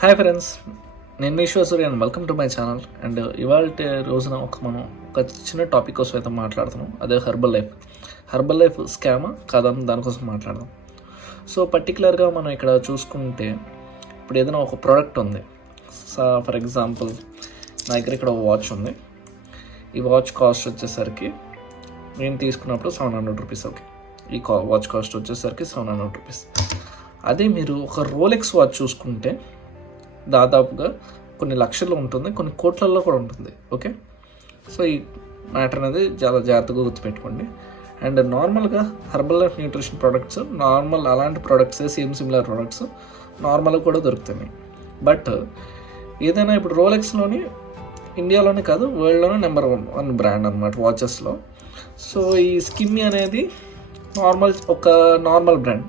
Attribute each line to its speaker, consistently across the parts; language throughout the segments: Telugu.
Speaker 1: హాయ్ ఫ్రెండ్స్ నేను మీ Eshwar and welcome to my channel. And ఇవాళ రోజున ఒక మనం ఒక చిన్న టాపిక్ కోసం అయితే మాట్లాడుతున్నాం. అదే హర్బల్ లైఫ్. హర్బల్ లైఫ్ స్కామా కాదని దానికోసం మాట్లాడదాం. సో పర్టికులర్గా మనం ఇక్కడ చూసుకుంటే ఇప్పుడు ఏదైనా ఒక ప్రోడక్ట్ ఉంది. ఫర్ ఎగ్జాంపుల్ నా దగ్గర ఇక్కడ ఒక వాచ్ ఉంది. ఈ వాచ్ కాస్ట్ వచ్చేసరికి నేను తీసుకున్నప్పుడు సెవెన్ హండ్రెడ్ రూపీస్ ఓకే. ఈ కా వాచ్ కాస్ట్ వచ్చేసరికి సెవెన్ హండ్రెడ్ రూపీస్. అదే మీరు ఒక రోలెక్స్ వాచ్ చూసుకుంటే దాదాపుగా కొన్ని లక్షల్లో ఉంటుంది కొన్ని కోట్లల్లో కూడా ఉంటుంది. ఓకే సో ఈ మ్యాటర్ అనేది చాలా జాగ్రత్తగా గుర్తుపెట్టుకోండి. అండ్ నార్మల్గా herbal life nutrition products normal అలాంటి ప్రోడక్ట్స్ సేమ్ సిమిలర్ ప్రోడక్ట్స్ నార్మల్గా కూడా దొరుకుతున్నాయి బట్ ఏదైనా ఇప్పుడు రోలెక్స్లోని ఇండియాలోనే కాదు వరల్డ్లోనే నెంబర్ వన్ వన్ బ్రాండ్ అనమాట వాచెస్లో సో ఈ స్కిమ్మి అనేది నార్మల్ ఒక నార్మల్ బ్రాండ్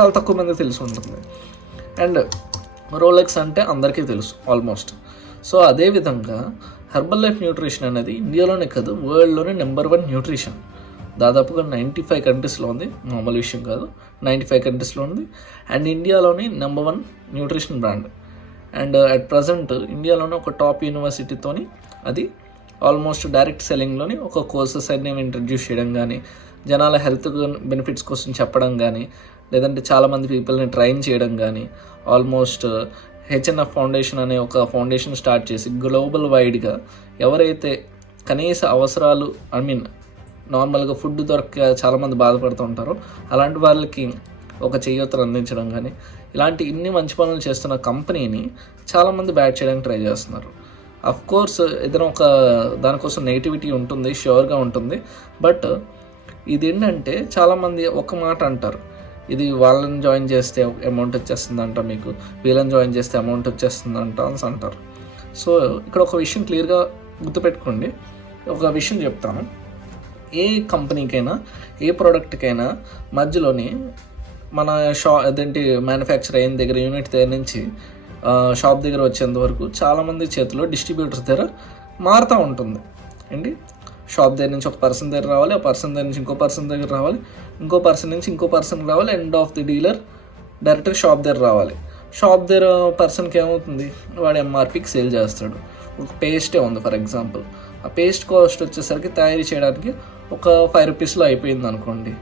Speaker 1: చాలా తక్కువ మంది తెలిసి ఉంటుంది. అండ్ రోలెక్స్ అంటే అందరికీ తెలుసు ఆల్మోస్ట్ సో అదేవిధంగా హెర్బల్ లైఫ్ న్యూట్రిషన్ అనేది ఇండియాలోనే కాదు వరల్డ్లోనే నెంబర్ వన్ న్యూట్రిషన్ దాదాపుగా నైంటీ ఫైవ్ కంట్రీస్లో ఉంది మామూలు విషయం కాదు నైంటీ ఫైవ్ కంట్రీస్లో ఉంది. అండ్ ఇండియాలోని number one nutrition brand and at present ఇండియాలోనే ఒక టాప్ యూనివర్సిటీతోని అది ఆల్మోస్ట్ డైరెక్ట్ సెల్లింగ్లోని ఒక కోర్సెస్ అన్ని ఇంట్రడ్యూస్ చేయడం కానీ జనాల హెల్త్ బెనిఫిట్స్ కోసం చెప్పడం కానీ లేదంటే చాలామంది పీపుల్ని ట్రైన్ చేయడం కానీ ఆల్మోస్ట్ హెచ్ఎన్ఎఫ్ ఫౌండేషన్ అనే ఒక ఫౌండేషన్ స్టార్ట్ చేసి గ్లోబల్ వైడ్గా ఎవరైతే కనీస అవసరాలు ఐ మీన్ నార్మల్గా ఫుడ్ దొరక చాలామంది బాధపడుతుంటారో అలాంటి వాళ్ళకి ఒక చేయూతను అందించడం కానీ ఇలాంటి ఇన్ని మంచి పనులు చేస్తున్న కంపెనీని చాలామంది బ్యాట్ చేయడానికి ట్రై చేస్తున్నారు. అఫ్ కోర్స్ ఏదైనా ఒక దానికోసం నెగిటివిటీ ఉంటుంది ష్యూర్గా ఉంటుంది బట్ ఇది ఏంటంటే చాలామంది ఒక మాట అంటారు ఇది వాళ్ళని జాయిన్ చేస్తే అమౌంట్ వచ్చేస్తుందంట మీకు వీళ్ళని జాయిన్ చేస్తే అమౌంట్ వచ్చేస్తుందంట అని అంటారు. సో ఇక్కడ ఒక విషయం క్లియర్గా గుర్తుపెట్టుకోండి. ఒక విషయం చెప్తాను. ఏ కంపెనీకైనా ఏ ప్రోడక్ట్కైనా మధ్యలోనే మన షా అదేంటి మ్యానుఫ్యాక్చర్ అయిన దగ్గర యూనిట్ దగ్గర నుంచి షాప్ దగ్గర వచ్చేంత వరకు చాలామంది చేతిలో డిస్ట్రిబ్యూటర్స్ దగ్గర మారుతూ ఉంటుంది. ఏంటి? షాప్ దగ్గర నుంచి ఒక పర్సన్ దగ్గర రావాలి ఆ పర్సన్ దగ్గర నుంచి ఇంకో పర్సన్ దగ్గర రావాలి ఇంకో పర్సన్ నుంచి ఇంకో పర్సన్ రావాలి ఎండ్ ఆఫ్ ది డీలర్ డైరెక్ట్గా షాప్ దగ్గర రావాలి. షాప్ దగ్గర పర్సన్కి ఏమవుతుంది? వాడు ఎంఆర్పికి సేల్ చేస్తాడు. ఒక పేస్టే ఉంది ఫర్ ఎగ్జాంపుల్ ఆ పేస్ట్ కాస్ట్ వచ్చేసరికి తయారు చేయడానికి ఒక ఫైవ్ రూపీస్లో అయిపోయింది అనుకోండి.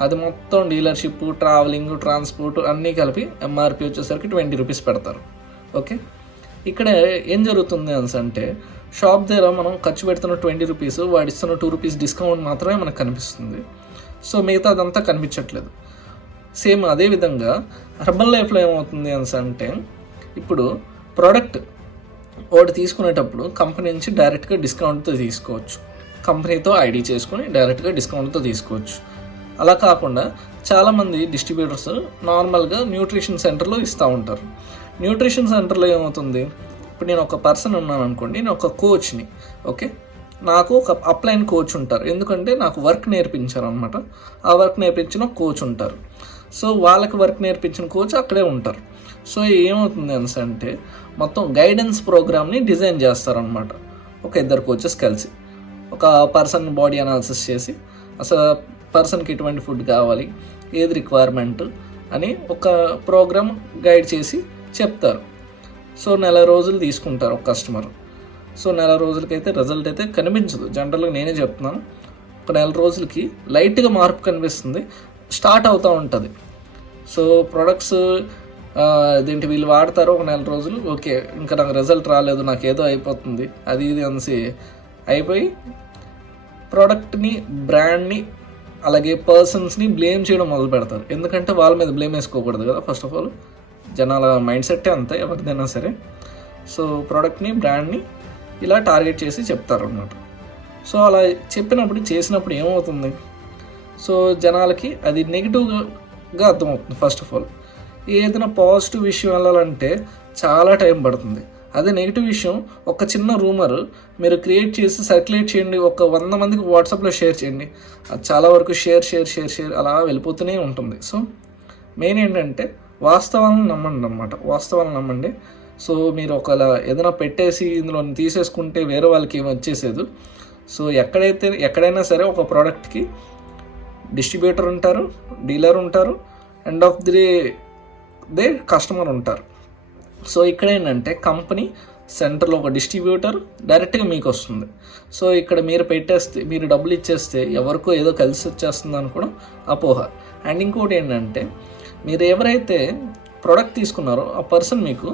Speaker 1: అది మొత్తం డీలర్షిప్ ట్రావెలింగ్ ట్రాన్స్పోర్ట్ అన్నీ కలిపి ఎంఆర్పి వచ్చేసరికి ట్వంటీ రూపీస్ పెడతారు. ఓకే ఇక్కడ ఏం జరుగుతుంది అని అంటే షాప్ దగ్గర మనం ఖర్చు పెడుతున్న ట్వంటీ రూపీస్ వాడు ఇస్తున్న టూ రూపీస్ డిస్కౌంట్ మాత్రమే మనకు కనిపిస్తుంది. సో మిగతా అదంతా కనిపించట్లేదు. సేమ్ అదే విధంగా హర్బల్ లైఫ్లో ఏమవుతుంది అని అంటే ఇప్పుడు ప్రోడక్ట్ ఒకటి తీసుకునేటప్పుడు కంపెనీ నుంచి డైరెక్ట్గా డిస్కౌంట్తో తీసుకోవచ్చు. కంపెనీతో ఐడి చేసుకొని డైరెక్ట్గా డిస్కౌంట్తో తీసుకోవచ్చు. అలా కాకుండా చాలామంది డిస్ట్రిబ్యూటర్స్ నార్మల్గా న్యూట్రిషన్ సెంటర్లో ఇస్తూ ఉంటారు. న్యూట్రిషన్ సెంటర్లో ఏమవుతుంది? ఇప్పుడు నేను ఒక పర్సన్ ఉన్నాను అనుకోండి నేను ఒక కోచ్ని ఓకే? నాకు ఒక అప్లైన్ కోచ్ ఉంటారు. ఎందుకంటే నాకు వర్క్ నేర్పించారు అనమాట ఆ వర్క్ నేర్పించిన కోచ్ ఉంటారు. సో వాళ్ళకి వర్క్ నేర్పించిన కోచ్ అక్కడే ఉంటారు. సో ఏమవుతుంది అనేసి అంటే మొత్తం గైడెన్స్ ప్రోగ్రామ్ని డిజైన్ చేస్తారనమాట ఒక ఇద్దరు కోచెస్ కలిసి. ఒక పర్సన్ బాడీ అనాలిసిస్ చేసి అసలు పర్సన్కి ఎటువంటి ఫుడ్ కావాలి ఏది రిక్వైర్మెంట్ అని ఒక ప్రోగ్రామ్ గైడ్ చేసి చెప్తారు. సో నెల రోజులు తీసుకుంటారు ఒక కస్టమర్. సో నెల రోజులకైతే రిజల్ట్ అయితే కనిపించదు. జనరల్గా నేనే చెప్తున్నాను. ఒక నెల రోజులకి లైట్గా మార్పు కనిపిస్తుంది. స్టార్ట్ అవుతూ ఉంటుంది. సో ప్రొడక్ట్స్ దీంటి వీళ్ళు వాడతారు ఒక నెల రోజులు ఓకే ఇంకా నాకు రిజల్ట్ రాలేదు నాకు ఏదో అయిపోతుంది అది ఇది అనేసి అయిపోయి ప్రోడక్ట్ని బ్రాండ్ని అలాగే పర్సన్స్ని బ్లేమ్ చేయడం మొదలు పెడతారు. ఎందుకంటే వాళ్ళ మీద బ్లేమ్ వేసుకోకూడదు కదా ఫస్ట్ ఆఫ్ ఆల్ జనాల మైండ్ సెట్టే అంతే ఎవరిదైనా సరే. సో ప్రోడక్ట్ని బ్రాండ్ని ఇలా టార్గెట్ చేసి చెప్తారు అన్నమాట సో అలా చెప్పినప్పుడు చేసినప్పుడు ఏమవుతుంది? సో జనాలకి అది నెగిటివ్గా అర్థమవుతుంది ఫస్ట్ ఆఫ్ ఆల్ ఏదైనా పాజిటివ్ విషయం వెళ్ళాలంటే చాలా టైం పడుతుంది. అదే నెగిటివ్ విషయం ఒక చిన్న రూమర్ మీరు క్రియేట్ చేసి సర్క్యులేట్ చేయండి ఒక వంద మందికి వాట్సాప్లో షేర్ చేయండి. అది చాలా వరకు షేర్ షేర్ షేర్ షేర్ అలా వెళ్ళిపోతూనే ఉంటుంది. సో మెయిన్ ఏంటంటే వాస్తవాలను నమ్మండి అనమాట వాస్తవాలను నమ్మండి. సో మీరు ఒకవేళ ఏదైనా పెట్టేసి ఇందులో తీసేసుకుంటే వేరే వాళ్ళకి ఏమి వచ్చేసేది. సో ఎక్కడైతే ఎక్కడైనా సరే ఒక ప్రోడక్ట్కి డిస్ట్రిబ్యూటర్ ఉంటారు డీలర్ ఉంటారు end of the day customer ఉంటారు. సో ఇక్కడ ఏంటంటే కంపెనీ సెంటర్లో ఒక డిస్ట్రిబ్యూటర్ డైరెక్ట్గా మీకు వస్తుంది సో ఇక్కడ మీరు పెట్టేస్తే మీరు డబ్బులు ఇచ్చేస్తే ఎవరికో ఏదో కలిసి వచ్చేస్తుంది అనుకోవడం అపోహ. అండ్ ఇంకోటి ఏంటంటే మీరు ఎవరైతే ప్రోడక్ట్ తీసుకున్నారో ఆ పర్సన్ మీకు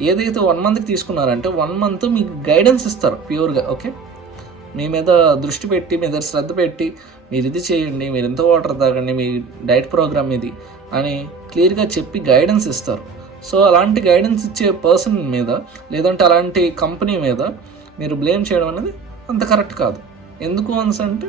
Speaker 1: ఏదైతే వన్ మంత్కి తీసుకున్నారంటే వన్ మంత్ మీకు గైడెన్స్ ఇస్తారు ప్యూర్గా ఓకే మీ మీద దృష్టి పెట్టి మీ దగ్గర శ్రద్ధ పెట్టి మీరు ఇది చేయండి మీరు ఎంత వాటర్ తాగండి మీ డైట్ ప్రోగ్రామ్ ఇది అని క్లియర్గా చెప్పి గైడెన్స్ ఇస్తారు. సో అలాంటి గైడెన్స్ ఇచ్చే పర్సన్ మీద లేదంటే అలాంటి కంపెనీ మీద మీరు బ్లేమ్ చేయడం అనేది అంత కరెక్ట్ కాదు. ఎందుకు అన్స్ అంటే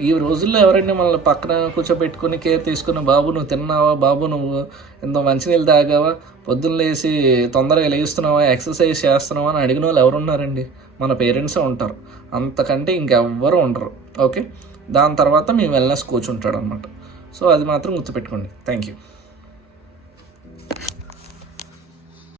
Speaker 1: ఈ రోజుల్లో ఎవరైనా మనల్ని పక్కన కూర్చోబెట్టుకుని కేర్ తీసుకుని బాబు నువ్వు తిన్నావా? బాబు నువ్వు ఎంతో మంచినీళ్ళు తాగావా? పొద్దున్న లేచి తొందరగా లేస్తున్నావా? ఎక్సర్సైజ్ చేస్తున్నావా? అని అడిగిన వాళ్ళు ఎవరు ఉన్నారండి? మన పేరెంట్సే ఉంటారు. అంతకంటే ఇంకెవ్వరు ఉండరు. ఓకే దాని తర్వాత మీ వెల్నెస్ కోచ్ ఉంటాడు అనమాట సో అది మాత్రం గుర్తుపెట్టుకోండి. Thank you